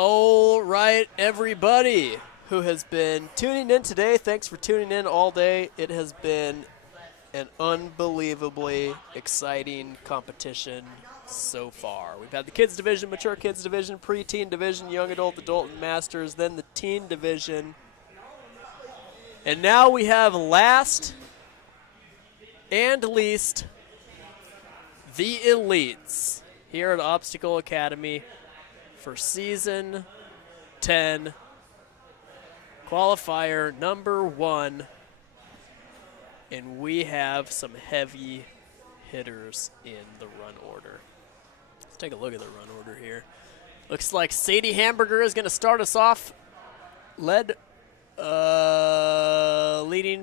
All right, everybody who has been tuning in today, thanks for tuning in all day. It has been an unbelievably exciting competition so far. We've had the kids division, mature kids division, preteen division, young adult, adult, and masters, then the teen division. And now we have last and least the elites here at Obstacle Academy for season 10, qualifier number 1. And we have some heavy hitters in the run order. Let's take a look at the run order here. Looks like Sadie Berger is going to start us off. Leading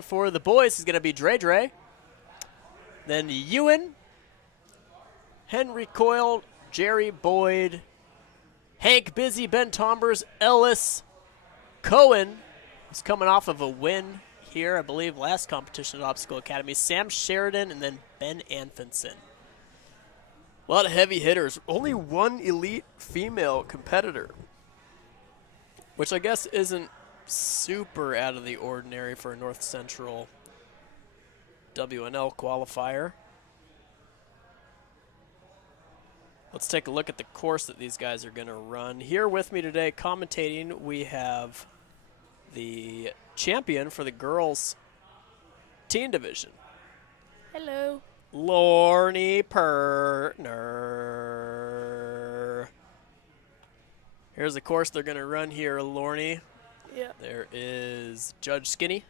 for the boys is going to be Dre. Then Ewan, Henry Coyle, Jerry Boyd, Hank Busy, Ben Tombers, Ellis, Cohen, who's coming off of a win here, I believe, last competition at Obstacle Academy, Sam Sheridan, and then Ben Anfinson. A lot of heavy hitters. Only one elite female competitor, which I guess isn't super out of the ordinary for a North Central WNL qualifier. Let's take a look at the course that these guys are going to run. Here with me today commentating, we have the champion for the girls teen division. Hello. Lorne Pertner. Here's the course they're going to run here, Lorne. Yeah. There is Judge Skinny.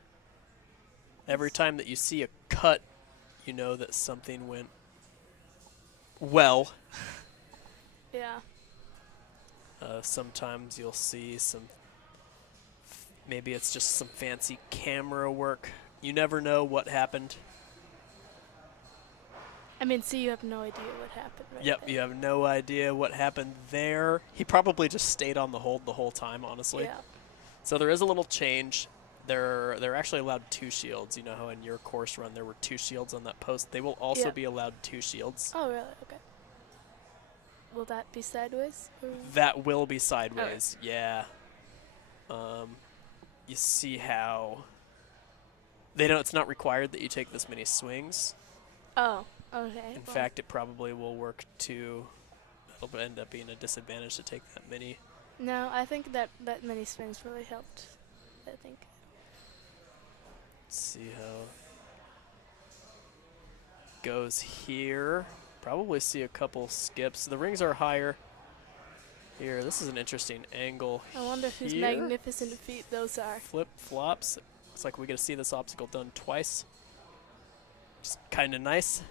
Every time that you see a cut, you know that something went well. Yeah. Sometimes you'll see some, maybe it's just some fancy camera work. You never know what happened. I mean, so you have no idea what happened, right? Yep, you have no idea what happened there. He probably just stayed on the hold the whole time, honestly. Yeah. So there is a little change. They're actually allowed 2 shields. You know how in your course run there were 2 shields on that post? They will also be allowed 2 shields. Oh, really? Okay. Will that be sideways? That will be sideways, yeah. You see how it's not required that you take this many swings. Oh, okay. In fact, it probably will work too. It'll end up being a disadvantage to take that many. No, I think that many swings really helped. I think. Let's see how it goes here. Probably see a couple skips. The rings are higher here. This is an interesting angle. I wonder whose magnificent feet those are. Flip flops. Looks like we get to see this obstacle done twice. Just kind of nice.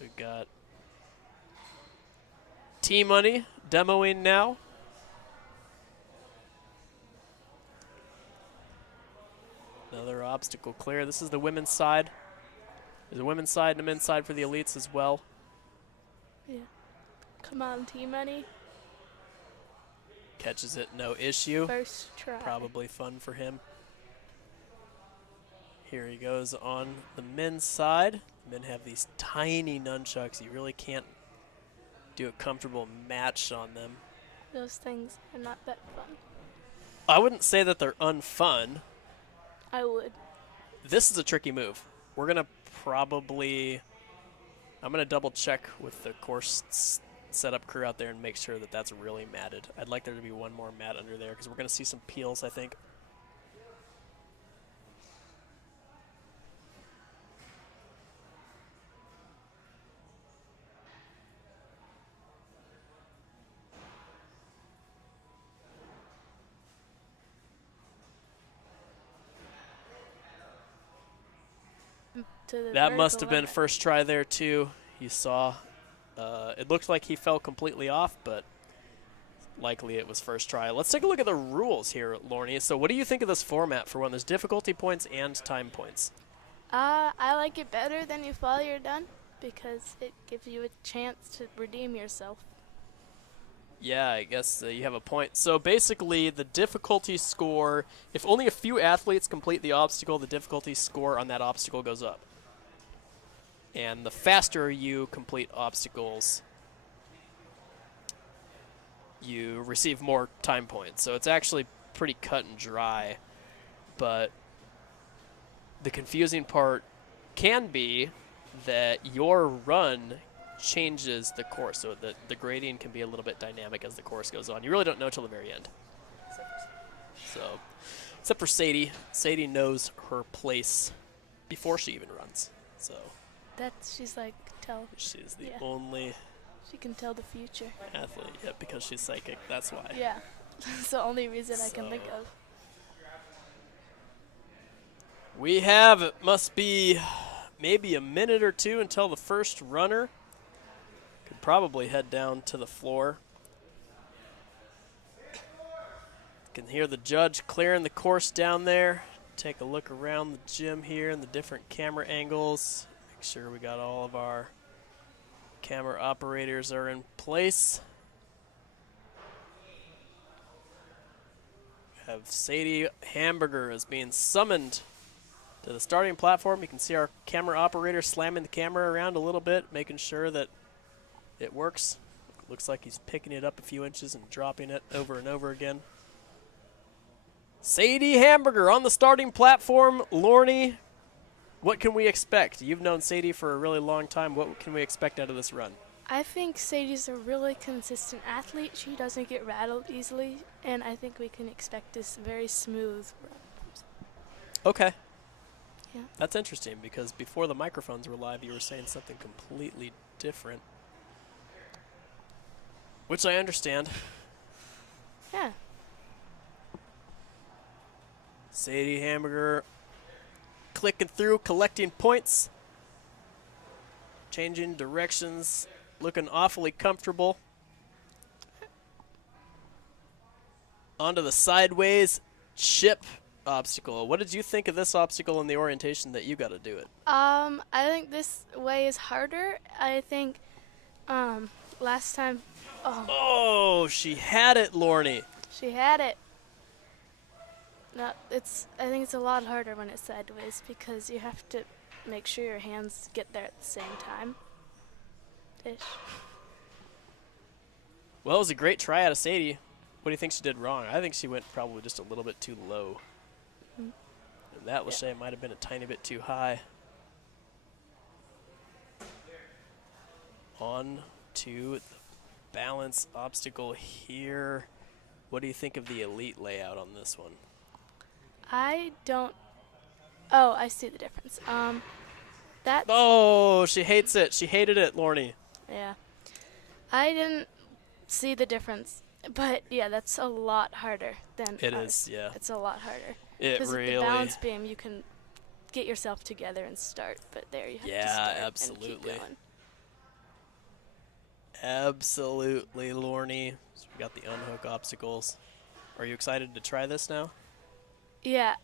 We got T-Money demoing now. Another obstacle clear. This is the women's side. There's a women's side and a men's side for the elites as well. Yeah. Come on, T-Money. Catches it, no issue. First try. Probably fun for him. Here he goes on the men's side. Men have these tiny nunchucks. You really can't do a comfortable match on them. Those things are not that fun. I wouldn't say that they're unfun. I would. This is a tricky move. We're going to probably... I'm going to double check with the course setup crew out there and make sure that that's really matted. I'd like there to be one more mat under there because we're going to see some peels, I think. That must have been first try there too. You saw it looked like he fell completely off, but likely it was first try. Let's take a look at the rules here, Lorne. So what do you think of this format for when there's difficulty points and time points? I like it better than you fall, you're done, because it gives you a chance to redeem yourself. Yeah, I guess you have a point. So basically, the difficulty score, if only a few athletes complete the obstacle, the difficulty score on that obstacle goes up. And the faster you complete obstacles, you receive more time points. So it's actually pretty cut and dry. But the confusing part can be that your run changes the course. So the grading can be a little bit dynamic as the course goes on. You really don't know till the very end. So, except for Sadie. Sadie knows her place before she even runs. So She's like, she's the only she can tell the future. athlete, yeah, because she's psychic. That's why. Yeah. That's the only reason I can think of. We have, it must be maybe a minute or two until the first runner could probably head down to the floor. Can hear the judge clearing the course down there. Take a look around the gym here and the different camera angles. Make sure we got all of our camera operators are in place. Have Sadie Berger is being summoned to the starting platform. You can see our camera operator slamming the camera around a little bit, making sure that it works. Looks like he's picking it up a few inches and dropping it over and over again. Sadie Berger on the starting platform. Lorne, what can we expect? You've known Sadie for a really long time. What can we expect out of this run? I think Sadie's a really consistent athlete. She doesn't get rattled easily, and I think we can expect this very smooth run. Okay. Yeah. That's interesting because before the microphones were live, you were saying something completely different, which I understand. Yeah. Sadie Berger clicking through, collecting points, changing directions, looking awfully comfortable. Onto the sideways chip obstacle. What did you think of this obstacle in the orientation that you got to do it? I think this way is harder. I think last time Oh, she had it, Lorne. she had it. No, I think it's a lot harder when it's sideways because you have to make sure your hands get there at the same time. Ish. Well, it was a great try out of Sadie. What do you think she did wrong? I think she went probably just a little bit too low. And that Lachey might have been a tiny bit too high. On to the balance obstacle here. What do you think of the elite layout on this one? I don't. Oh, I see the difference. That's. Oh, she hates it. She hated it, Lorne. Yeah. I didn't see the difference, but yeah, that's a lot harder than. It is, yeah. It's a lot harder. It Because really. with the balance beam, you can get yourself together and start, but there you have to start absolutely. and keep going. Absolutely, Lorne. So we got the unhook obstacles. Are you excited to try this now? Yeah,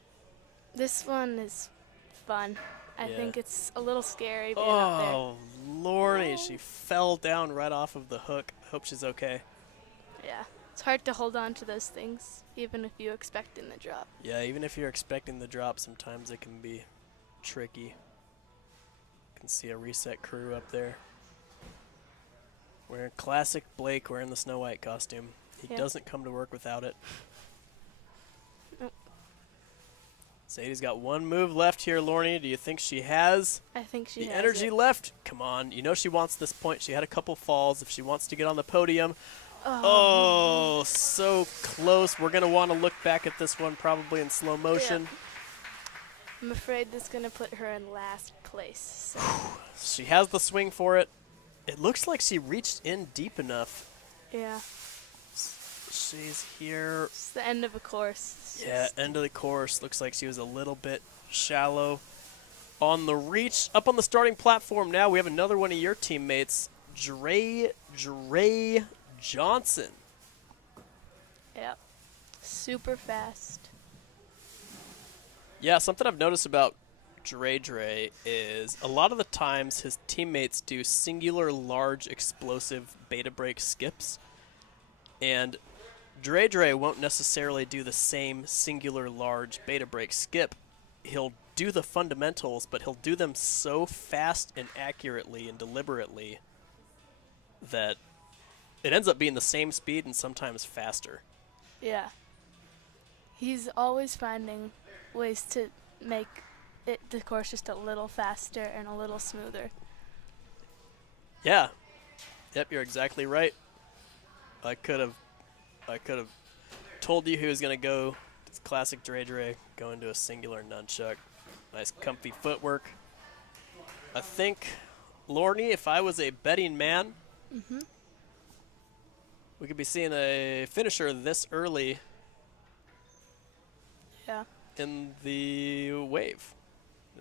this one is fun. I Yeah. think it's a little scary being up there. Oh, Lorne, she fell down right off of the hook. Hope she's okay. Yeah, it's hard to hold on to those things, even if you expect in the drop. Yeah, even if you're expecting the drop, sometimes it can be tricky. You can see a reset crew up there. Wearing classic Blake, wearing the Snow White costume. He Yeah. doesn't come to work without it. Nope. Sadie's got one move left here, Lorne. Do you think she has I think she the has energy it. left? Come on. You know she wants this point. She had a couple falls. If she wants to get on the podium. Oh, Oh, so close. We're going to want to look back at this one probably in slow motion. I'm afraid this is going to put her in last place. So. She has the swing for it. It looks like she reached in deep enough. Yeah, She's here. it's the end of a course. It's Yeah, just- end of the course. Looks like she was a little bit shallow. On the reach, up on the starting platform now, we have another one of your teammates, Dre Johnson. Yeah, super fast. Yeah, something I've noticed about Dre is a lot of the times his teammates do singular large explosive beta break skips. And Dre won't necessarily do the same singular large beta break skip. He'll do the fundamentals, but he'll do them so fast and accurately and deliberately that it ends up being the same speed and sometimes faster. Yeah. He's always finding ways to make the course just a little faster and a little smoother. Yeah. Yep, you're exactly right. I could have told you he was going to go classic Dre, go into a singular nunchuck. Nice comfy footwork. I think, Lorne, if I was a betting man, we could be seeing a finisher this early in the wave.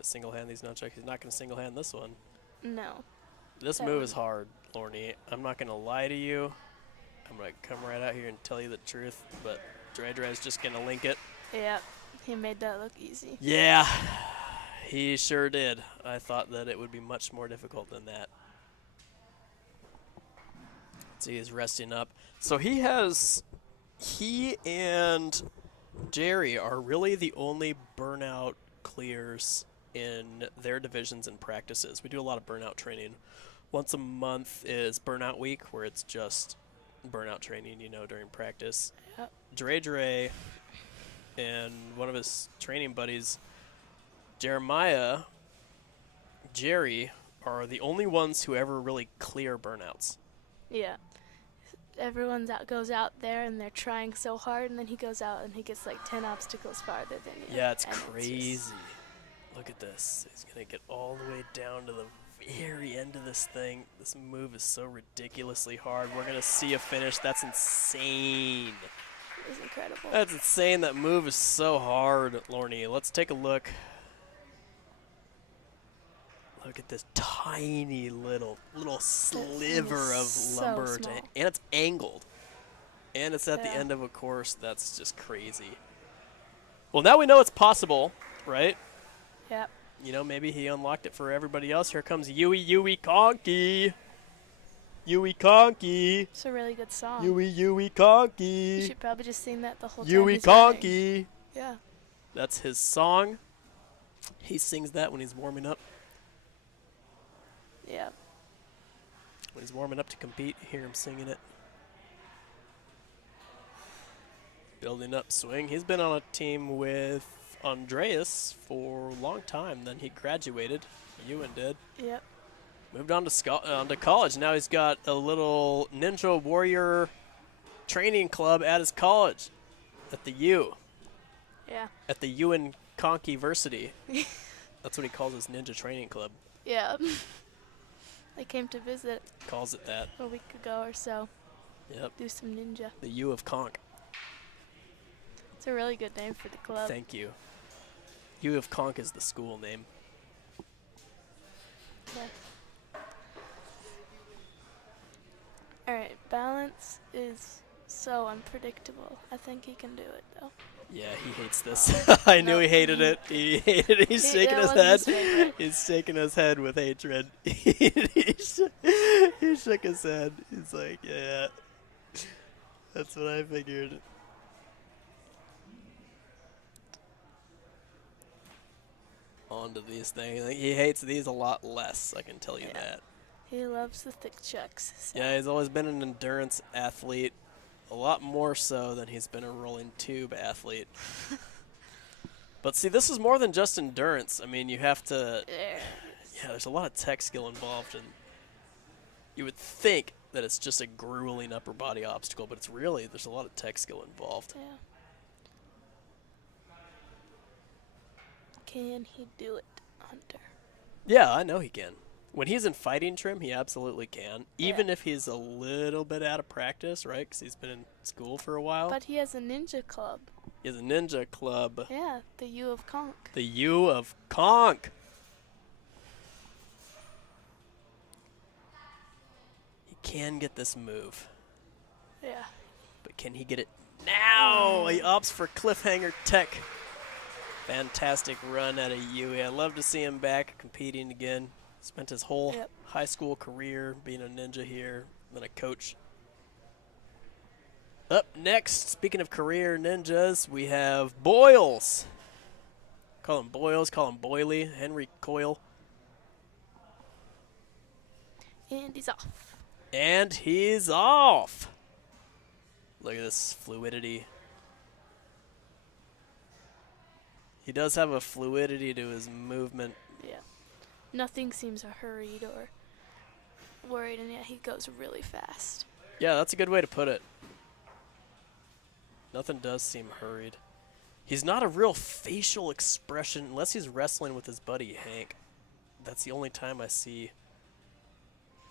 Single hand these nunchucks. He's not going to single hand this one. No. This move is hard, Lorne. I'm not going to lie to you. I'm going to come right out here and tell you the truth, but Dre is just going to link it. Yep. He made that look easy. Yeah, he sure did. I thought that it would be much more difficult than that. See, he's resting up. So he and Jerry are really the only burnout clears in their divisions and practices. We do a lot of burnout training. Once a month is burnout week, where it's just burnout training, during practice. Yep. Dre and one of his training buddies, Jerry, are the only ones who ever really clear burnouts. Yeah. Everyone goes out there and they're trying so hard, and then he goes out and he gets like 10 obstacles farther than you. Yeah, it's crazy. Look at this. He's going to get all the way down to the very end of this thing. This move is so ridiculously hard. We're going to see a finish. That's insane. It was incredible. That's insane. That move is so hard, Lorne. Let's take a look. Look at this tiny little sliver of lumber. And it's angled. And it's at the end of a course. That's just crazy. Well, now we know it's possible, right? Yep. Maybe he unlocked it for everybody else. Here comes Ewan Kahnke. Ewan Kahnke. It's a really good song. Ewan Kahnke. You should probably just sing that the whole time. Ewan Kahnke. Yeah. That's his song. He sings that when he's warming up. Yeah. When he's warming up to compete, you hear him singing it. Building up swing. He's been on a team with Andreas for a long time. Then he graduated. Ewan did. Yep. Moved on to college. Now he's got a little Ninja Warrior training club at his college, at the U. Yeah. At the Ewan Kahnke Versity. That's what he calls his ninja training club. Yeah. I came to visit. Calls it that. A week ago or so. Yep. Do some ninja. The U of Kahnke. It's a really good name for the club. Thank you. U of Kahnke is the school name. Yeah. Alright, balance is so unpredictable. I think he can do it, though. Yeah, he hates this. I knew he hated it. He hated it. He's shaking his head. He's shaking his head with hatred. he shook his head. He's like, yeah. That's what I figured. On to these things. He hates these a lot less, I can tell you that. He loves the thick chucks. So. Yeah, he's always been an endurance athlete. A lot more so than he's been a rolling tube athlete. But see, this is more than just endurance. I mean, you have to... Yeah, there's a lot of tech skill involved, and you would think that it's just a grueling upper body obstacle, but it's really, there's a lot of tech skill involved. Yeah. Can he do it, Hunter? Yeah, I know he can. When he's in fighting trim, he absolutely can. Even if he's a little bit out of practice, right? Because he's been in school for a while. But he has a ninja club. He has a ninja club. Yeah, the U of Kahnke. The U of Kahnke. He can get this move. Yeah. But can he get it now? He opts for cliffhanger tech. Fantastic run out of Yui. I'd love to see him back competing again. Spent his whole high school career being a ninja here, then a coach. Up next, speaking of career ninjas, we have Boyles. Call him Boyles, call him Boyley, Henry Coyle. And he's off. And he's off. Look at this fluidity. He does have a fluidity to his movement. Yeah. Nothing seems hurried or worried, and yet he goes really fast. Yeah, that's a good way to put it. Nothing does seem hurried. He's not a real facial expression unless he's wrestling with his buddy Hank. That's the only time I see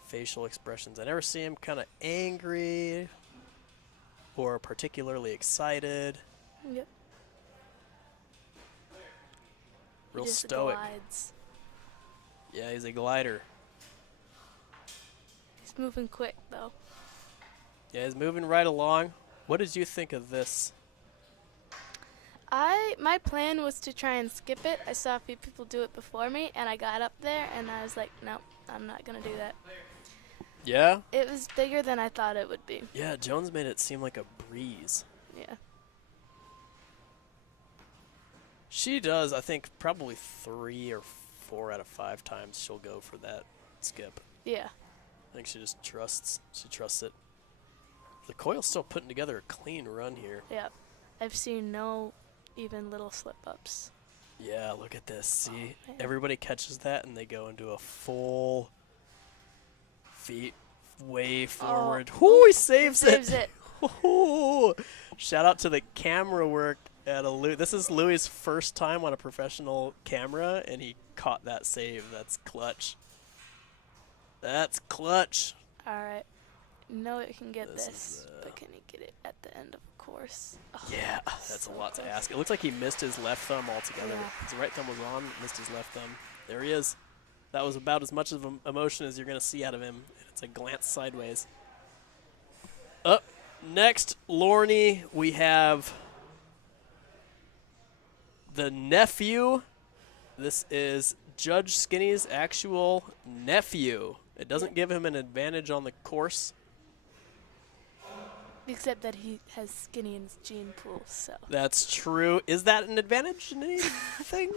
facial expressions. I never see him kind of angry or particularly excited. Yep. Real He just stoic. glides. Yeah, he's a glider. He's moving quick, though. Yeah, he's moving right along. What did you think of this? My plan was to try and skip it. I saw a few people do it before me, and I got up there, and I was like, no, I'm not going to do that. Yeah? It was bigger than I thought it would be. Yeah, Jones made it seem like a breeze. Yeah. She does, I think, probably 3 or 4 out of 5 times she'll go for that skip. Yeah. I think she just trusts. She trusts it. The Coyle's still putting together a clean run here. Yeah. I've seen no even little slip-ups. Yeah, look at this. See? Man. Everybody catches that, and they go into a full feet way forward. Ooh, he saves it. Saves it. Ooh. Shout out to the camera work at a This is Louis' first time on a professional camera, and he caught that save. That's clutch. That's clutch. All right. No, it can get This this, is, but can he get it at the end of the course? Oh, Yeah, that's so a lot to close. ask. It looks like he missed his left thumb altogether. Yeah. His right thumb was on, missed his left thumb. There he is. That was about as much of an emotion as you're going to see out of him. It's a glance sideways. Up next, Lorne, we have the nephew. This is Judge Skinny's actual nephew. It doesn't give him an advantage on the course. Except that he has skinny in his gene pool, so. That's true. Is that an advantage in anything?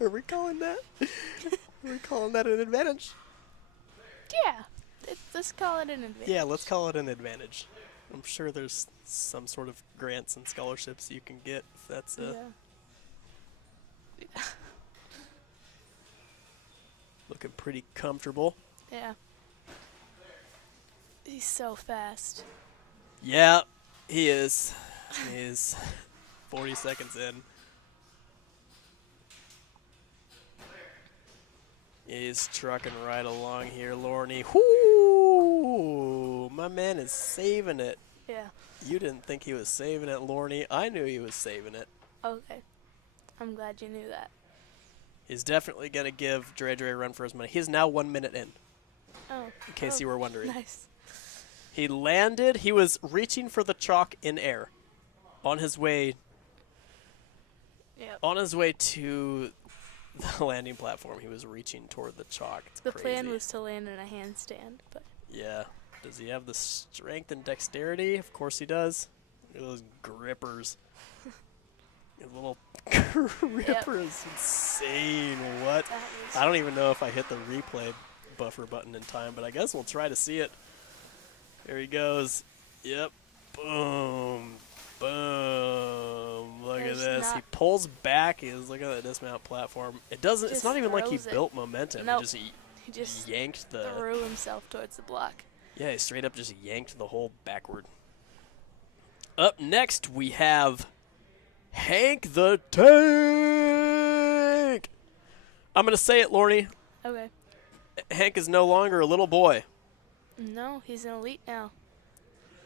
Are we calling that? Are we calling that an advantage? Yeah. Let's call it an advantage. Yeah, let's call it an advantage. I'm sure there's some sort of grants and scholarships you can get if that's Yeah. looking pretty comfortable. Yeah. He's so fast. Yeah, he is. He's 40 seconds in. He's trucking right along here, Lorne. Whoo! My man is saving it. Yeah. You didn't think he was saving it, Lorne. I knew he was saving it. Okay. I'm glad you knew that. He's definitely going to give Dre Dre a run for his money. He's now 1 minute in Oh. case you were wondering. Nice. He landed. He was reaching for the chalk in air on his way Yep. to the landing platform. He was reaching toward the chalk. It's The crazy. plan was to land in a handstand, but Yeah. Does he have the strength and dexterity? Of course he does. Look at those grippers. His little gripper is insane. What? that was I don't even know if I hit the replay buffer button in time, but I guess we'll try to see it. There he goes. Yep. Boom. Boom. Look at There's this. He not- pulls back. He's looking at the dismount platform. It doesn't. It's Just not even like he throws it. built momentum. Nope. He he just yanked the. threw himself towards the block. Yeah, he straight up just yanked the hole backward. Up next, we have Hank the Tank. I'm going to say it, Lorne. Okay. Hank is no longer a little boy. No, he's an elite now.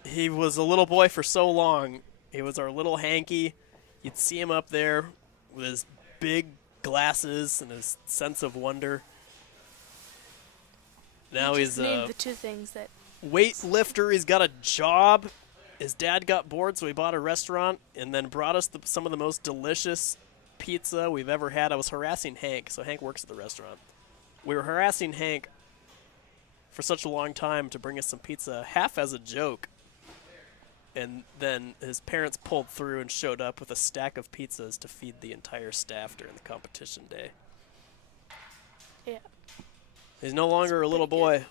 He was a little boy for so long. He was our little Hanky. You'd see him up there with his big glasses and his sense of wonder. Now He he's just named the two things that. weightlifter. He's got a job. His dad got bored, so he bought a restaurant and then brought us some of the most delicious pizza we've ever had. I was harassing Hank, so Hank works at the restaurant. We were harassing Hank for such a long time to bring us some pizza, half as a joke. And then his parents pulled through and showed up with a stack of pizzas to feed the entire staff during the competition day. Yeah. He's no longer a little pretty boy.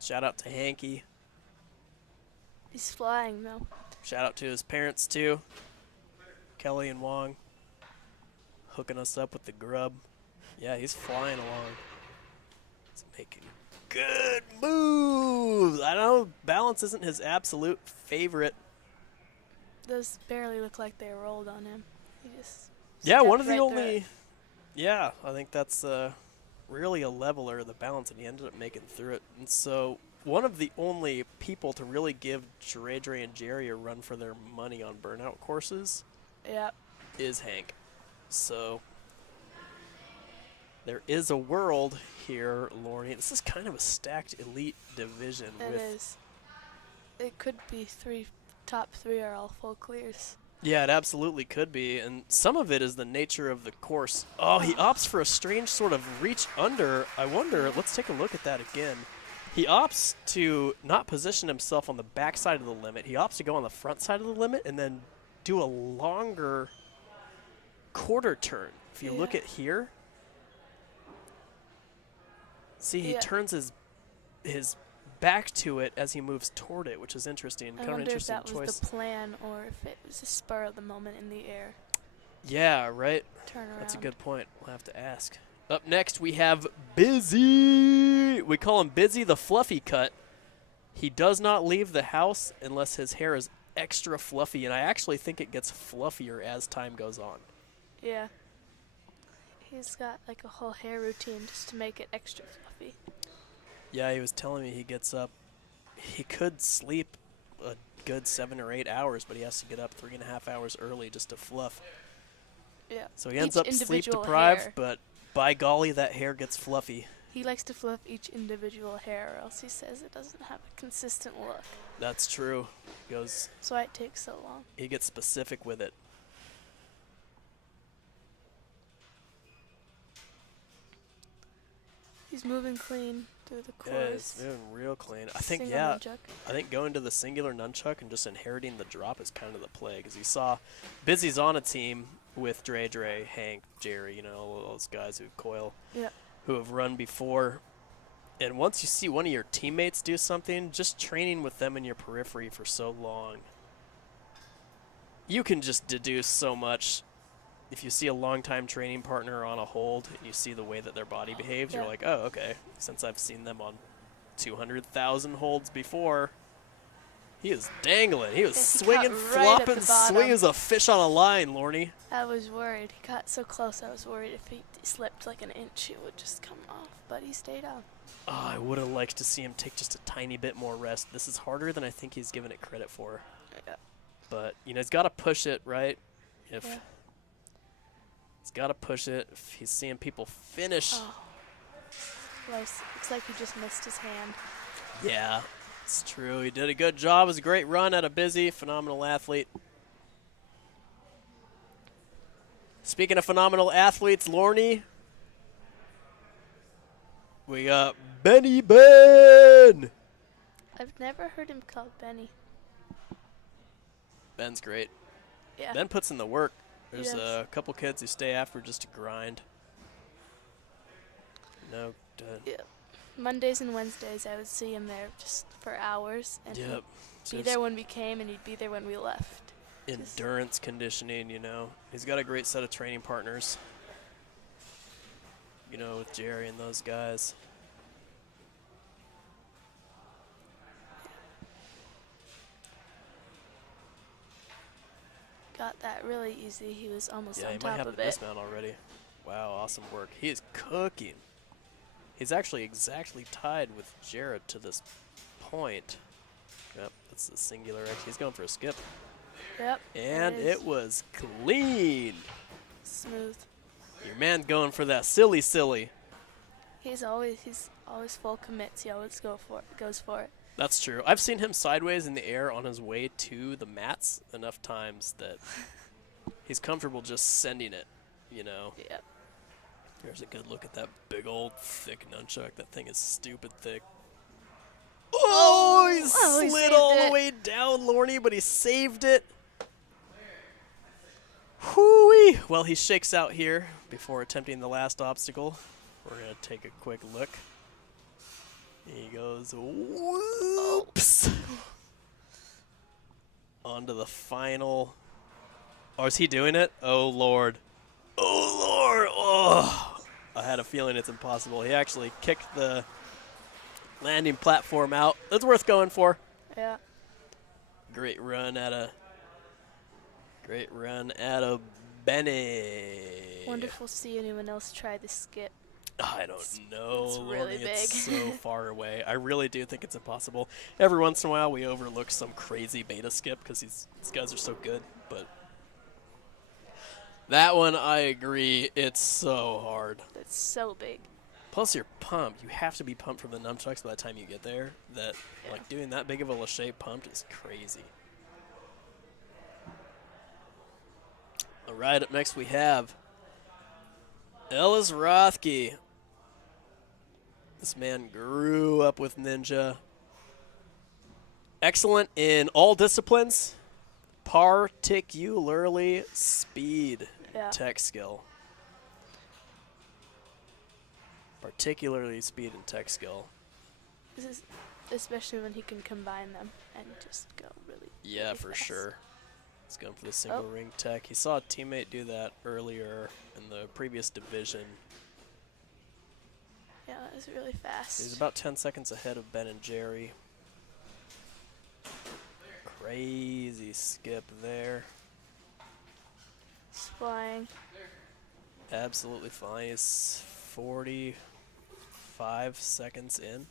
Shout out to Hanky. He's flying, though. Shout out to his parents, too. Kelly and Wong. Hooking us up with the grub. Yeah, he's flying along. He's making good moves. I know balance isn't his absolute favorite. Those barely look like they rolled on him. He just Yeah, stepped one of the right through only... it. Yeah, I think that's really a leveler of the balance, and he ended up making through it. And so one of the only people to really give Dre and Jerry a run for their money on burnout courses Yep. is Hank. So there is a world here, Lorne. This is kind of a stacked elite division. It is. It could be top three are all full clears. Yeah, it absolutely could be, and some of it is the nature of the course. Oh, he opts for a strange sort of reach under. I wonder, let's take a look at that again. He opts to not position himself on the back side of the limit. He opts to go on the front side of the limit and then do a longer quarter turn. If you look at here, see, he turns his back to it as he moves toward it, which is interesting. I Kind of an wonder if interesting that choice. was the plan or if it was a spur of the moment in the air. Yeah, right. Turn around. That's a good point. We'll have to ask. Up next, we have Busy. We call him Busy the Fluffy Cut. He does not leave the house unless his hair is extra fluffy, and I actually think it gets fluffier as time goes on. Yeah. He's got like a whole hair routine just to make it extra fluffy. Yeah, he was telling me he gets up. He could sleep a good 7 or 8 hours, but he has to get up 3.5 hours early just to fluff. Yeah. So he ends Each up sleep individual deprived, hair. but by golly, that hair gets fluffy. He likes to fluff each individual hair, or else he says it doesn't have a consistent look. That's true. That's why it takes so long. He gets specific with it. He's moving clean through the Yeah, course. it's moving real clean. I think, Single yeah, nunchuck. I think going to the singular nunchuck and just inheriting the drop is kind of the play, because you saw Busy's on a team with Dre, Hank, Jerry, all those guys Coyle, Yeah. who have run before. And once you see one of your teammates do something, just training with them in your periphery for so long, you can just deduce so much. If you see a long-time training partner on a hold and you see the way that their body behaves, you're like, oh, okay. Since I've seen them on 200,000 holds before, he is dangling. He was swinging, flopping, swinging as a fish on a line, Lorne. I was worried. He got so close, I was worried if he slipped like an inch, it would just come off. But he stayed on. Oh, I would have liked to see him take just a tiny bit more rest. This is harder than I think he's given it credit for. Yeah. But, he's got to push it, right? He's got to push it. If he's seeing people finish. Oh. Looks like he just missed his hand. Yeah, it's true. He did a good job. It was a great run at a Busy, phenomenal athlete. Speaking of phenomenal athletes, Lorne, we got Benny Ben. I've never heard him called Benny. Ben's great. Yeah. Ben puts in the work. There's Yes. a couple kids who stay after just to grind. Yeah. Mondays and Wednesdays, I would see him there just for hours, and Yep. he'd be there when we came, and he'd be there when we left. Endurance conditioning, He's got a great set of training partners. With Jerry and those guys. Got that really easy. He was almost Yeah, on he might top have of the it. dismount already. Wow, awesome work. He is cooking. He's actually exactly tied with Jared to this point. Yep, that's the singular X. He's going for a skip. Yep. And it was clean. Smooth. Your man's going for that silly. He's always full commits. He always goes for it. That's true. I've seen him sideways in the air on his way to the mats enough times that he's comfortable just sending it, Yep. Here's a good look at that big old thick nunchuck. That thing is stupid thick. Oh, he slid all the way down, Lorne, but he saved it. Whoo-wee. Well, he shakes out here before attempting the last obstacle. We're going to take a quick look. He goes, whoops. On to the final. Oh, is he doing it? Oh, Lord. Oh, Lord. Oh, I had a feeling it's impossible. He actually kicked the landing platform out. That's worth going for. Yeah. Great run out of Benny. Wonderful to see anyone else try the skip. I don't know. It's really big. It's so far away. I really do think it's impossible. Every once in a while, we overlook some crazy beta skip because these guys are so good. But that one, I agree. It's so hard. It's so big. Plus, you're pumped. You have to be pumped from the nunchucks by the time you get there. That like doing that big of a lâcher pumped is crazy. All right, up next we have Ellis Rothke. This man grew up with Ninja. Excellent in all disciplines, particularly speed, tech skill. Particularly speed and tech skill. This is especially when he can combine them and just go really really for fast. sure. He's going for the single ring tech. He saw a teammate do that earlier in the previous division. Yeah, it was really fast. He's about 10 seconds ahead of Ben and Jerry. Crazy skip there. He's flying. Absolutely fine. He's 45 seconds in.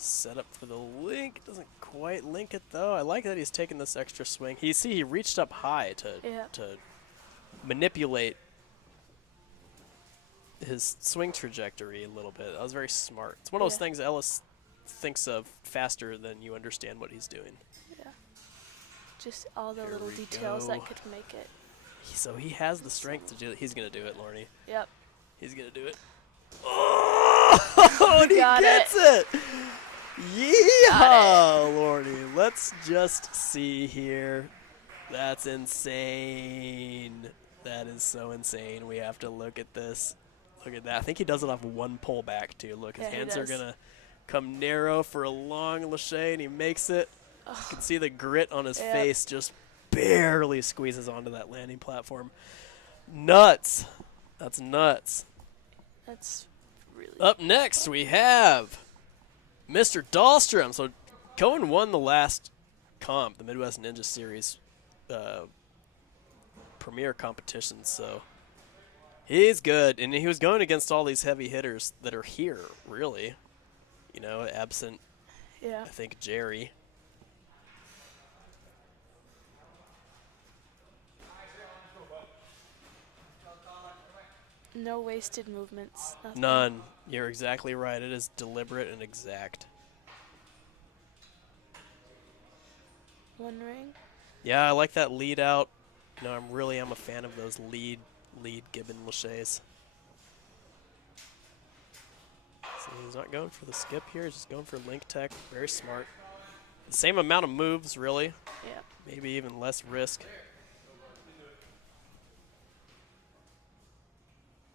Set up for the link. Doesn't quite link it though. I like that he's taking this extra swing. He reached up high to manipulate his swing trajectory a little bit. That was very smart. It's one of those things Ellis thinks of faster than you understand what he's doing. Yeah. Just all the Here little we details go. that could make it. So he has the strength to do it. He's going to do it, Lorne. Yep. He's going to do it. Oh, and he gets it. Yeehaw, Lorne. Let's just see here. That's insane. That is so insane. We have to look at this. Look at that. I think he does it off one pull back, too. Look, his hands are going to come narrow for a long lâcher, and he makes it. You can see the grit on his face just barely squeezes onto that landing platform. Nuts. That's nuts. That's really Up next, we have Mr. Dahlstrom. So Cohen won the last comp, the Midwest Ninja Series premier competition. So he's good. And he was going against all these heavy hitters that are here, really. You know, absent, I think, Jerry. no wasted movements. Nothing. None. You're exactly right. It is deliberate and exact. One ring. Yeah, I like that lead out. You know, I'm a fan of those lead Gibbon lâchers. So he's not going for the skip here. He's just going for link tech. Very smart. The same amount of moves, really. Yeah. Maybe even less risk.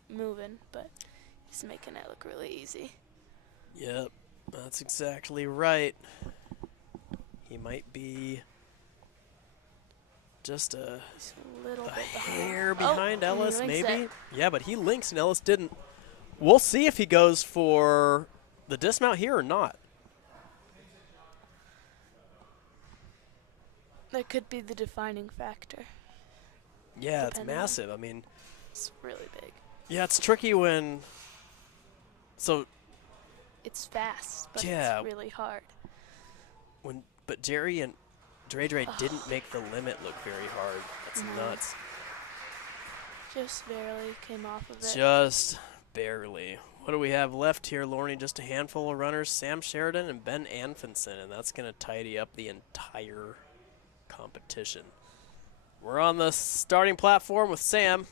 Moving, but he's making it look really easy. Yep, that's exactly right. He might be just a little bit hair behind Ellis, maybe. It. Yeah, but he links and Ellis didn't. We'll see if he goes for the dismount here or not. That could be the defining factor. Yeah, it's massive. I mean, it's really big. Yeah, it's tricky when. So. It's fast, but it's really hard. But Jerry and Dre didn't make the limit look very hard. That's nuts. Just barely came off of it. Just barely. What do we have left here, Lorne? Just a handful of runners, Sam Sheridan and Ben Anfinson, and that's going to tidy up the entire competition. We're on the starting platform with Sam.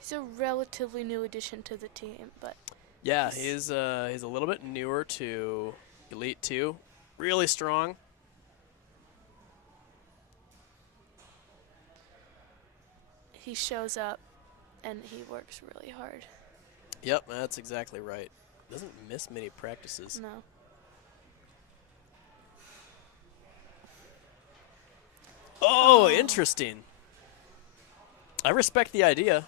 He's a relatively new addition to the team, but yeah, he's a little bit newer to Elite 2. Really strong. he shows up and he works really hard. Yep, that's exactly right. Doesn't miss many practices. No. Oh, interesting. I respect the idea.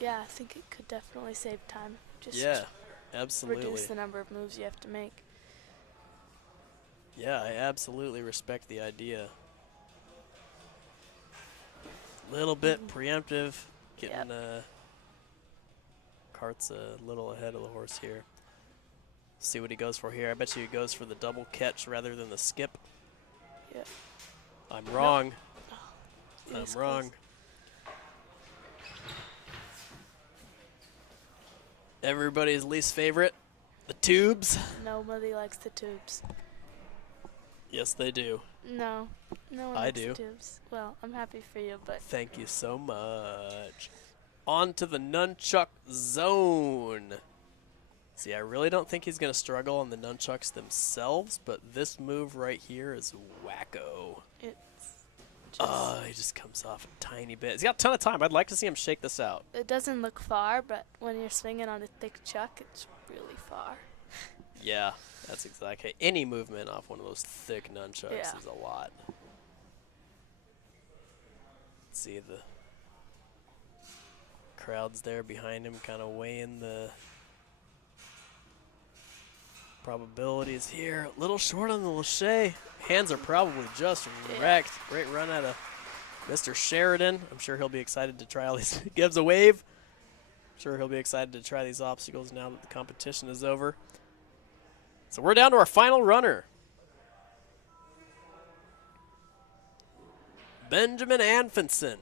Yeah, I think it could definitely save time. Just Yeah, absolutely. reduce the number of moves you have to make. Yeah, I absolutely respect the idea. Little bit preemptive, getting Cart's a little ahead of the horse here. See what he goes for here. I bet you he goes for the double catch rather than the skip. Yeah. I'm wrong. It was I'm wrong. close. Everybody's least favorite, the tubes. Nobody likes the tubes. Yes, they do. No. No one I likes do. the tubes. Well, I'm happy for you, but Thank you so much. On to the nunchuck zone. See, I really don't think he's going to struggle on the nunchucks themselves, but this move right here is wacko. it's just, Oh, he just comes off a tiny bit. He's got a ton of time. I'd like to see him shake this out. it doesn't look far, but when you're swinging on a thick chuck, it's really far. Yeah, that's exactly. Any movement off one of those thick nunchucks Yeah. is a lot. See the crowds there behind him kind of weighing the probabilities here. A little short on the Lachey. Hands are probably just wrecked. Great run out of Mr. Sheridan. I'm sure he'll be excited to try all these. Gives a wave. I'm sure he'll be excited to try these obstacles now that the competition is over. So we're down to our final runner. Benjamin Anfinson.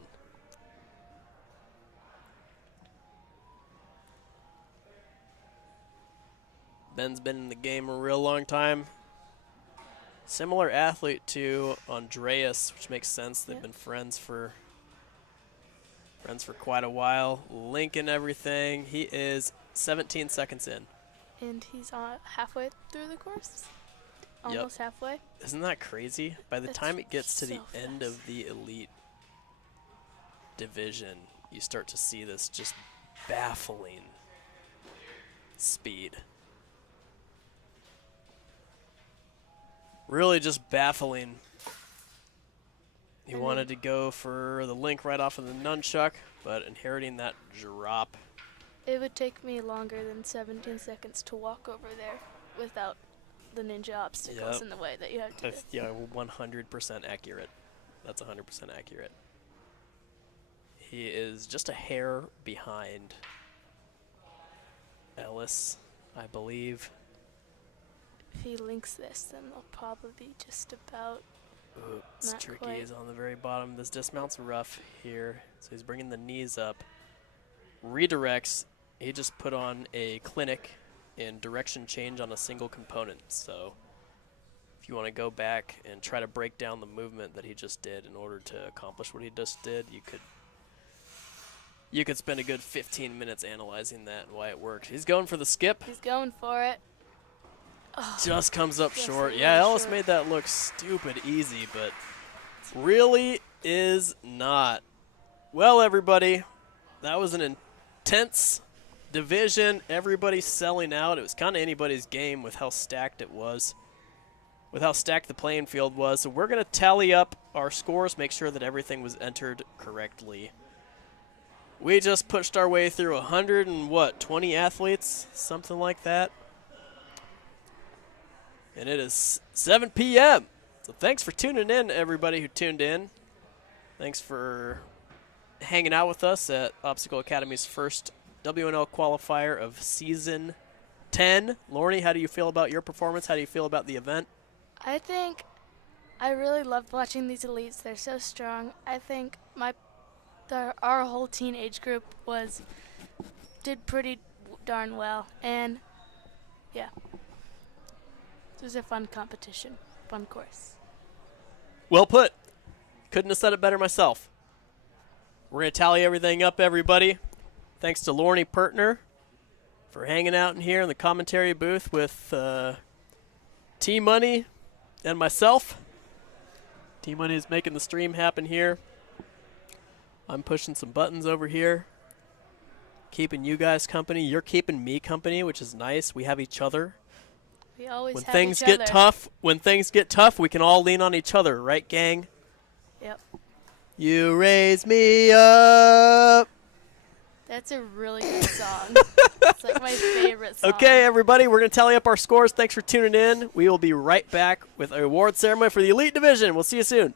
Ben's been in the game a real long time. Similar athlete to Andreas, which makes sense. They've been friends for quite a while. Linking everything. He is 17 seconds in. And he's halfway through the course? Yep. Almost halfway? Isn't that crazy? By the That's time it gets to the so end fast. of the elite division, you start to see this just baffling speed. Really just baffling. He And wanted to go for the link right off of the nunchuck, but inheriting that drop. It would take me longer than 17 seconds to walk over there without the ninja obstacles Yep. in the way that you have to do. Yeah, 100% accurate. That's 100% accurate. He is just a hair behind Ellis, I believe. If he links this, then they'll probably be just about. Ooh, it's Not tricky. quite. He's on the very bottom. This dismount's rough here. So he's bringing the knees up. Redirects. He just put on a clinic in direction change on a single component. So if you want to go back and try to break down the movement that he just did in order to accomplish what he just did, you could spend a good 15 minutes analyzing that and why it worked. He's going for the skip. He's going for it. Just comes up Just short. a Yeah, little Ellis short. made that look stupid easy, but really is not. Well, everybody, that was an intense division. Everybody selling out. It was kind of anybody's game with how stacked it was, with how stacked the playing field was. So we're going to tally up our scores, make sure that everything was entered correctly. We just pushed our way through 20 athletes, something like that. And it is 7 p.m. So thanks for tuning in, everybody who tuned in. Thanks for hanging out with us at Obstacle Academy's first WNL Qualifier of Season 10. Lorne, how do you feel about your performance? How do you feel about the event? I think I really loved watching these elites. They're so strong. I think our whole teenage group did pretty darn well. And, yeah. It was a fun competition, fun course. Well put. Couldn't have said it better myself. We're going to tally everything up, everybody. Thanks to Lorne Pertner for hanging out in here in the commentary booth with T-Money and myself. T-Money is making the stream happen here. I'm pushing some buttons over here. Keeping you guys company. You're keeping me company, which is nice. We have each other. We always When have things each get other. tough, we can all lean on each other, right, gang? Yep. You raise me up. That's a really good song. It's like my favorite song. Okay, everybody, we're going to tally up our scores. Thanks for tuning in. We will be right back with a award ceremony for the Elite Division. We'll see you soon.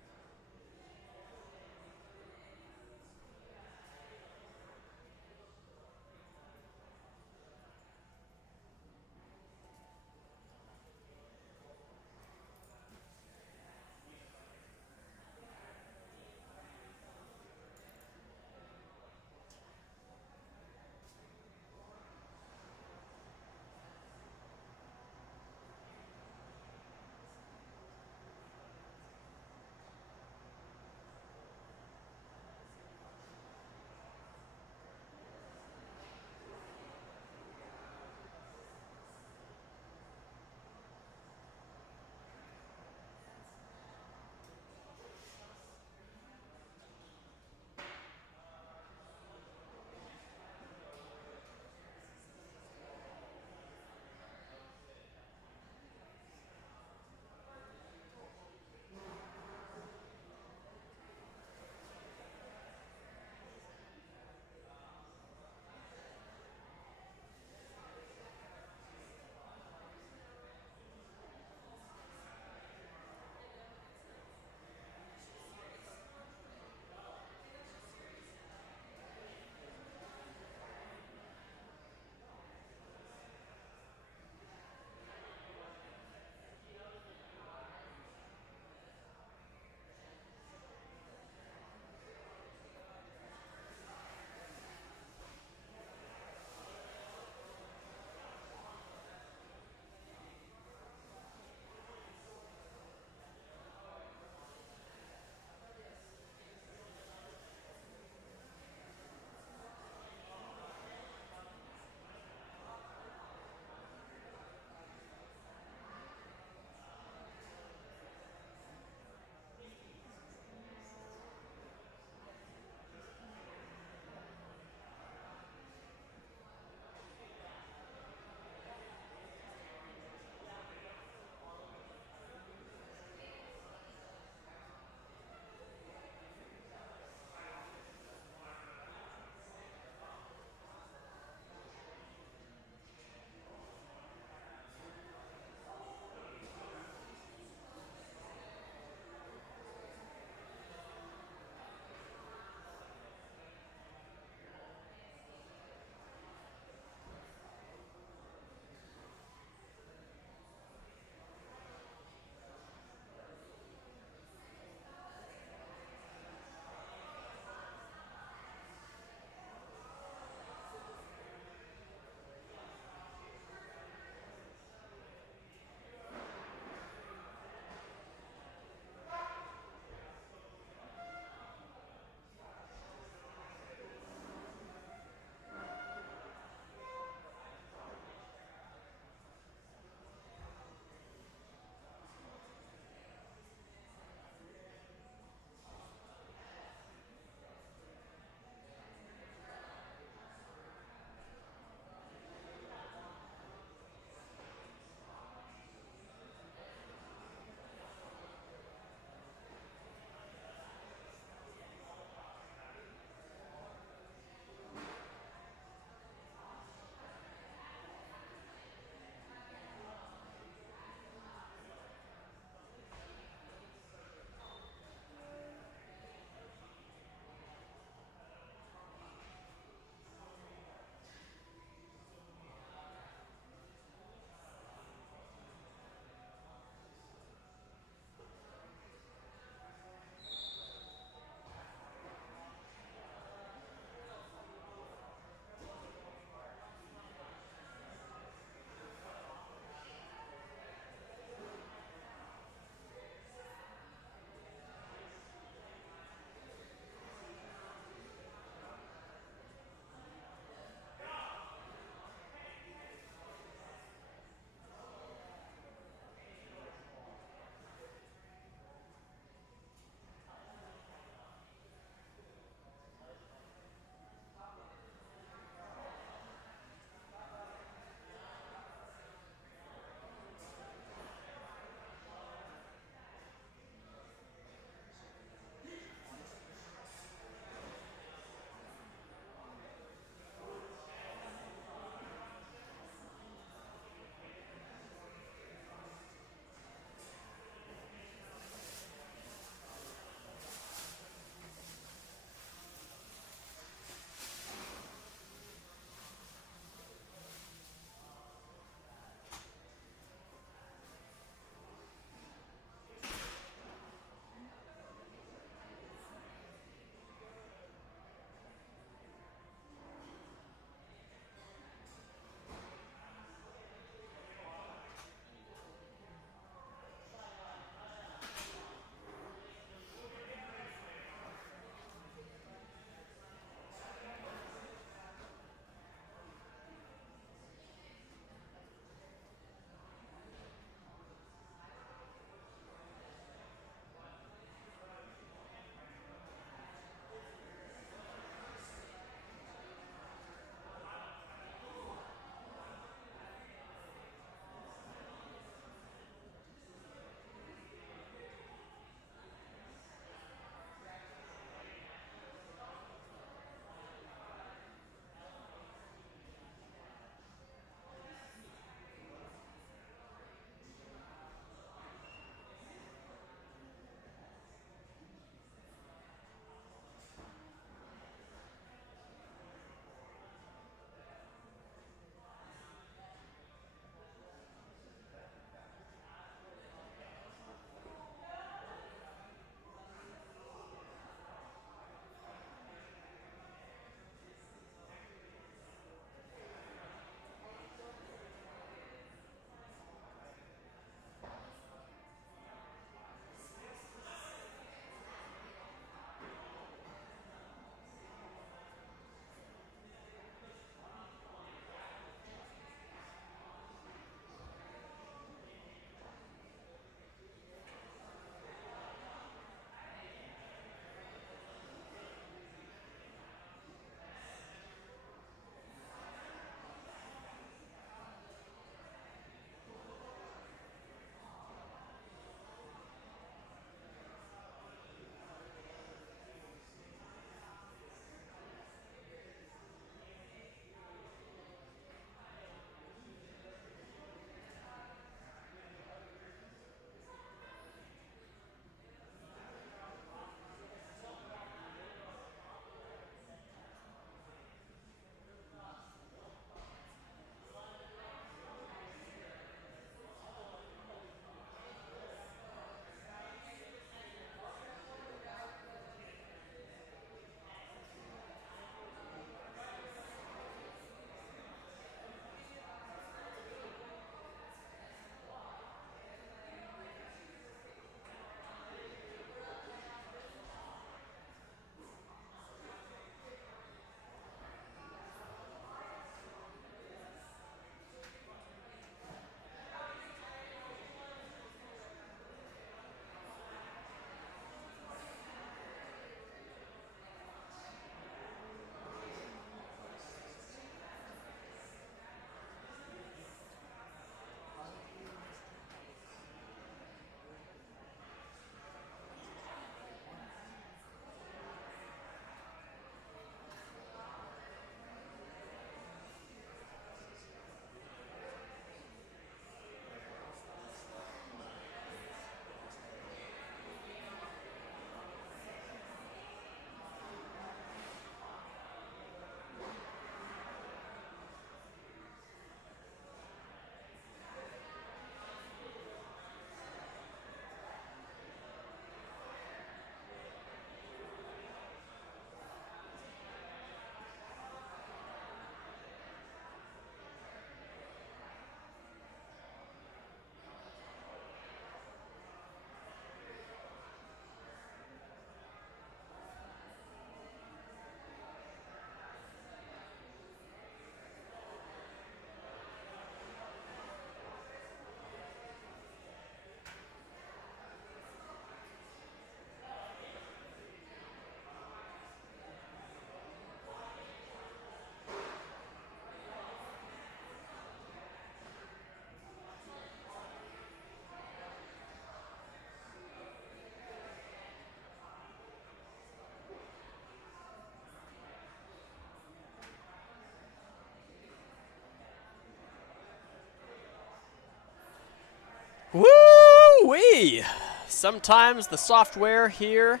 wee! Sometimes the software here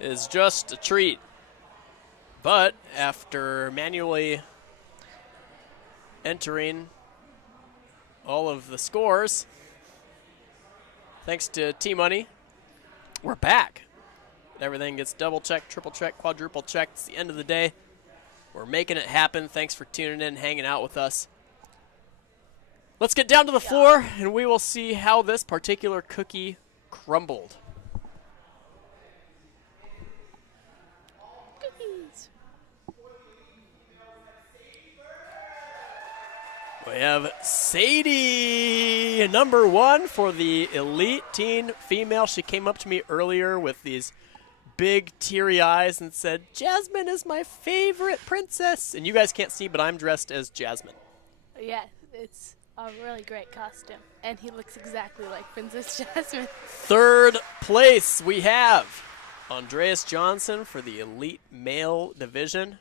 is just a treat. But after manually entering all of the scores, thanks to T-Money, we're back. Everything gets double-checked, triple-checked, quadruple-checked. It's the end of the day. We're making it happen. Thanks for tuning in, hanging out with us. Let's get down to the floor, and we will see how this particular cookie crumbled. Cookies. We have Sadie, number 1 for the Elite Teen Female. She came up to me earlier with these big teary eyes and said, "Jasmine is my favorite princess." And you guys can't see, but I'm dressed as Jasmine. Yeah, it's a really great costume, and he looks exactly like Princess Jasmine. Third place, we have Andreas Johnson for the Elite Male Division,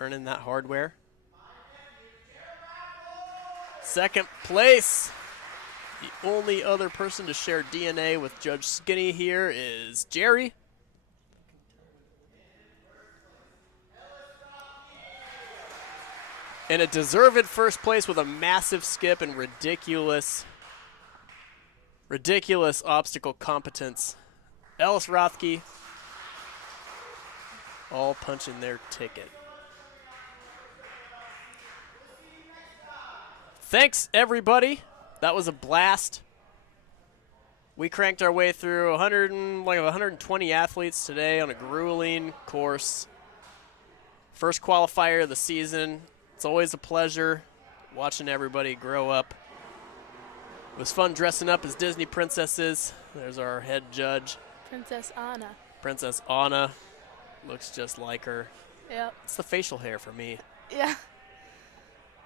earning that hardware. Second place, the only other person to share DNA with Judge Skinny here is Jerry. And a deserved first place with a massive skip and ridiculous obstacle competence. Ellis Rothke, all punching their ticket. Thanks, everybody. That was a blast. We cranked our way through 120 athletes today on a grueling course. First qualifier of the season. It's always a pleasure watching everybody grow up. It was fun dressing up as Disney princesses. There's our head judge. Princess Anna. Princess Anna. Looks just like her. Yep. It's the facial hair for me. Yeah.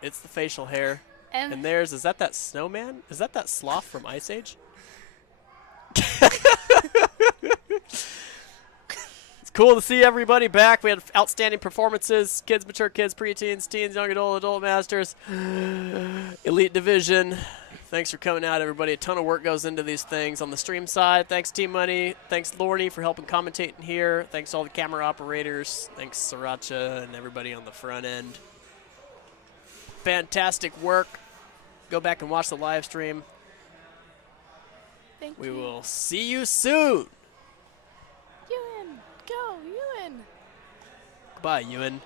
It's the facial hair. And And there's, is that snowman? Is that sloth from Ice Age? It's cool to see everybody back. We had outstanding performances. Kids, mature kids, preteens, teens, young adult masters. Elite division. Thanks for coming out, everybody. A ton of work goes into these things. On the stream side, thanks Team Money. Thanks Lorne for helping commentating here. Thanks all the camera operators. Thanks Sriracha and everybody on the front end. Fantastic work. Go back and watch the live stream. thank We you. will see you soon. Ewan, go, Ewan. Goodbye, Ewan.